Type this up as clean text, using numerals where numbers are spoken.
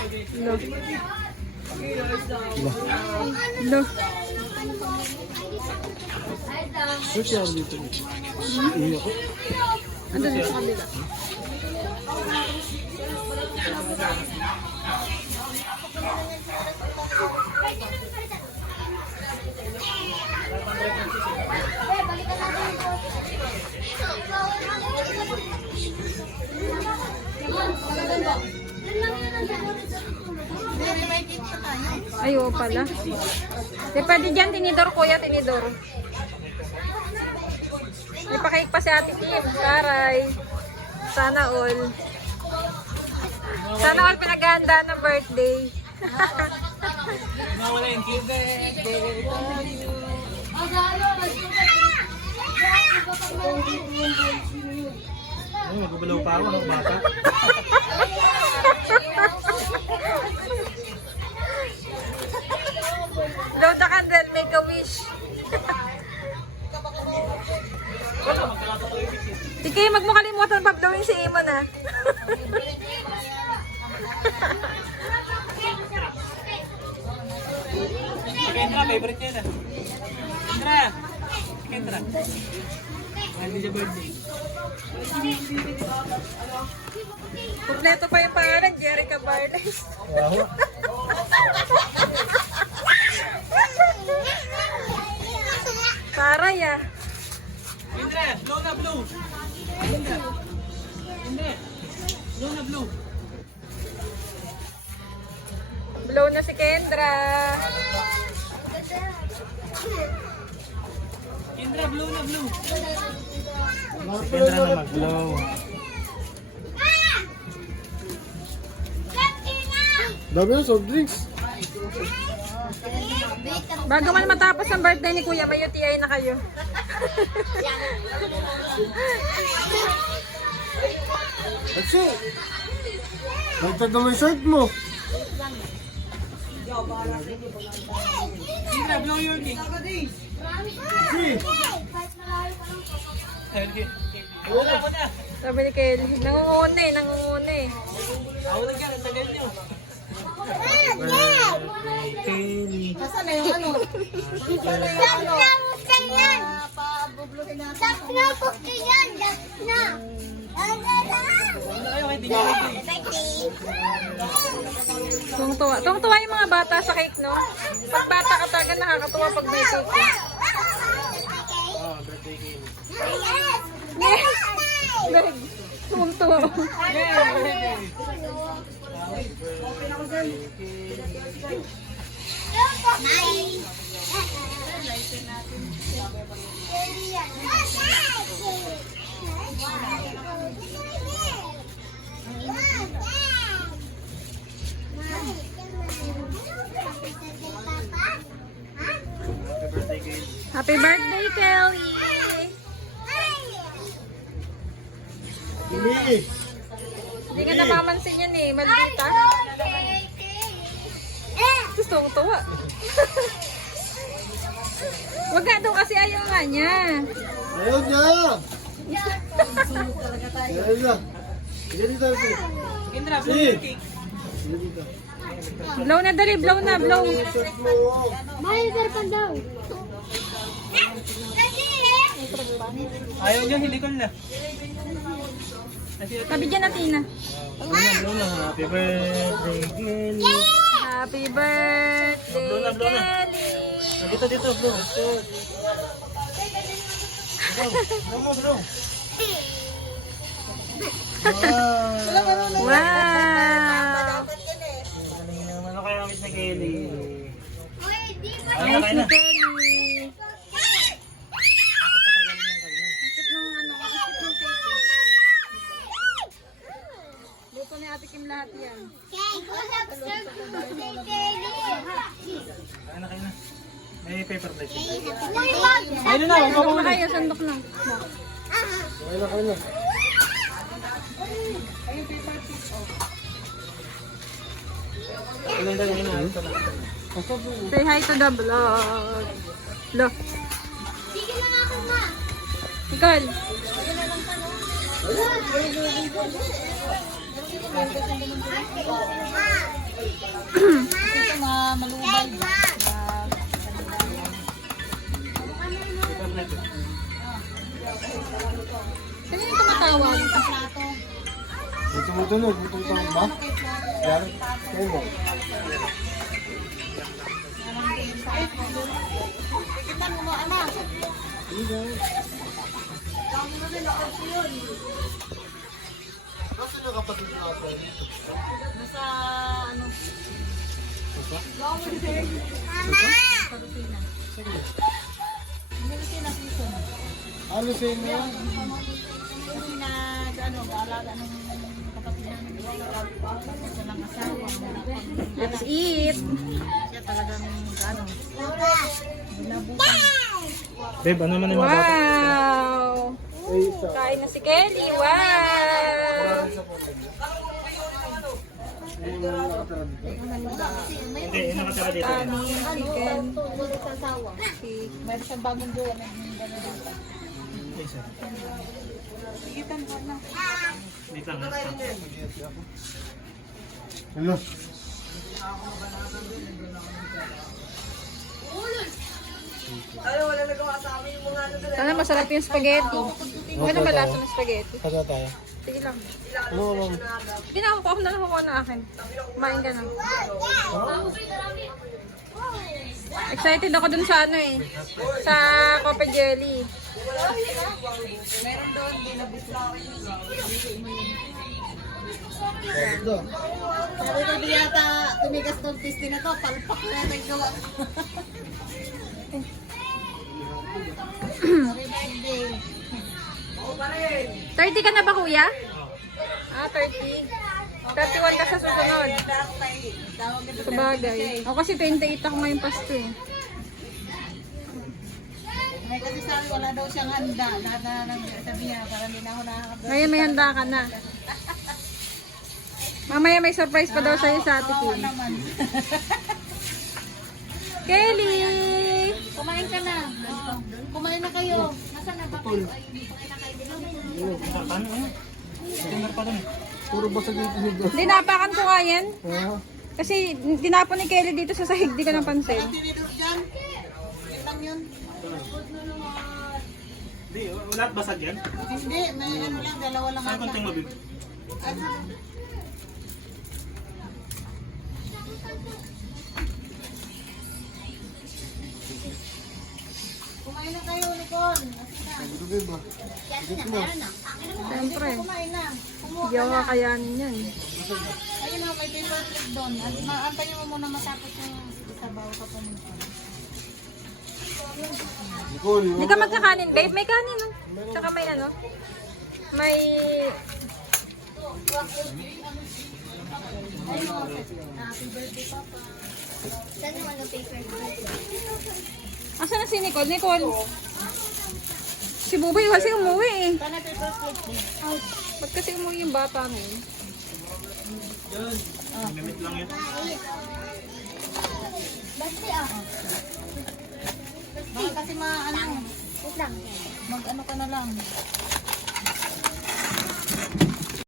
Lo. Lo. Ano siya dito? Iya ko. Ano dito sa kabila? Ay, oo pala. Di pwede dyan, tinidor kuya, tinidor. May pakik pa si Ate Kim, Saray. Sana all. Sana all pinaghahanda ng birthday. Nawala yung birthday. Ay, magubalaw pa ako ng bata. Blow the candle, make a wish. Di kayo magmakalimutan pa blowing si Imon ha. Si Kendra, favorite niya na. Kendra! Kendra. Hindi niya birthday. Kompleto pa yung pangalan, Jerica Barnes. Wow. Taray ah. Kendra, blow na blow. Kendra. Kendra. Blow na blow. Blow na si Kendra. Kendra, blow na blow. Si Kendra na mag-blow. Dami na soft drinks. Bago man matapos ang birthday ni Kuya, may UTI na kayo. That's it. Nagtag naman yung shirt mo. Kendra, blow your cake. Wala ko na. Sabi ni Kelly, nangunguna eh, nangunguna eh. Ako na yan, ang tagal nyo. Kelly. Saan na yung ano? Saan na yung ano? Pabubluhin na. Tapos yan, na. Ano kayo kay Dingy? Tuwang-tuwa yung mga bata sa cake, no? Pag bata ka talaga nakakatuwa pag may cake. Oh, birthday cake. Yes! Greg, tuwang-tuwa. Birthday cake. Happy birthday, Kelly! Hindi ka namamansin yan eh, maldita. Gusto kong tuwa. Wag nga daw kasi ayaw nga niya. Ayaw niya! Ayaw niya! Sige dito. Kendra, blow your cake. Sige dito. Blow na dali, blow na, blow. Shirt mo. Mahal ka daw. Ayaw niya, hilikon na. Sabi dyan na, Tina. Blow na. Happy birthday, Kelly. Happy birthday, Blow na, blow na. Kelly! Dito, blow. Blow mo, blow. Wow. Wow! Ano kaya ang miss na Kelly? Nice ni Kelly. Luto ni Ate Kim lahat yan. Kaya na. May paper plate. Ayun na, Sandok na kayo, sandok na. Kaya na. Ilan tayo na? Say hi to the vlog. Lo. Sige na nga ako ma. Nicole. Ito malubay. Sino yung tumatawag? Plato. Ito mo tunog, itong tawag ba? Yan. Kaya mo. Tikitan mo anak. Kasi nakapatid na ako. Nasa ano? Pilipinas season. Ano sa inyo yan? Kasi ano, gaalaga ng kapatid namin. Isa lang asawa. Let's eat. Siya talagang ano, binabutan. Babe, ano naman Wow! Ay, isa. Kain na si Kelly. Wow! Yung nakatara dito. Hindi, yung nakatira dito. Kanin, chicken, Sa asawa. Meron siyang bagong buwan. Tikitan mo na. Dito lang. Ano? Sana masarap yung spaghetti. Ano na malasa ng spaghetti? Kada tayo. Sige lang. Ano naman? Hindi na ako na lang ako na akin. Kumain ka na. Excited ako dun sa ano eh. Sa Copa Jelly. Ito. Sabi ko di yata tumigas tong pisti na to. Palpak na yung gawa. Happy birthday. 30 ka na ba kuya? Ah, 30. 31 ka sa susunod. Sa bagay. Ako kasi 28 ako ngayong Pasko eh. May kasi sabi wala daw siyang handa. Lahat na lang sabi niya para hindi na ako nakakabot. Ngayon may handa ka na. Mamaya may surprise pa daw sa'yo sa Ate Kim. Naman. Kelly! Kumain ka na. Kumain na kayo. Nasaan na ba kayo? Ay, hindi pa kayo nakain. Ano? Dinner pa dun. Puro basag yung tinigos. Dinapakan ko nga yan. Ha? Kasi tinapon ni Kelly dito sa sahig, di ka napansin. Tinidor dyan. Yun lang yun. Hindi, wala at basag yan. Hindi, may ano lang, dalawa lang Saan ata. konting mabib? Ano? Kumain na kayo, Nicole. Ito ba ba? Ito mo. Siyempre, Kumain na. Kumuha hindi ako kakayanin yan. Ayun na, may paper clip doon. Antayin mo muna matapos yung sabaw ka pa nito. Nicole, Hindi ka magkakanin, babe. May kanin, no? Tsaka may ano? May... Saan naman ang paper? Asa na si Nicole? Nicole! Si Buboy kasi umuwi eh. Sana paper clip. Ba't kasi umuwi yung bata na yun? Gamit lang yun. Basta ah. Baka kasi ano, Wait lang. mag ano ka na lang.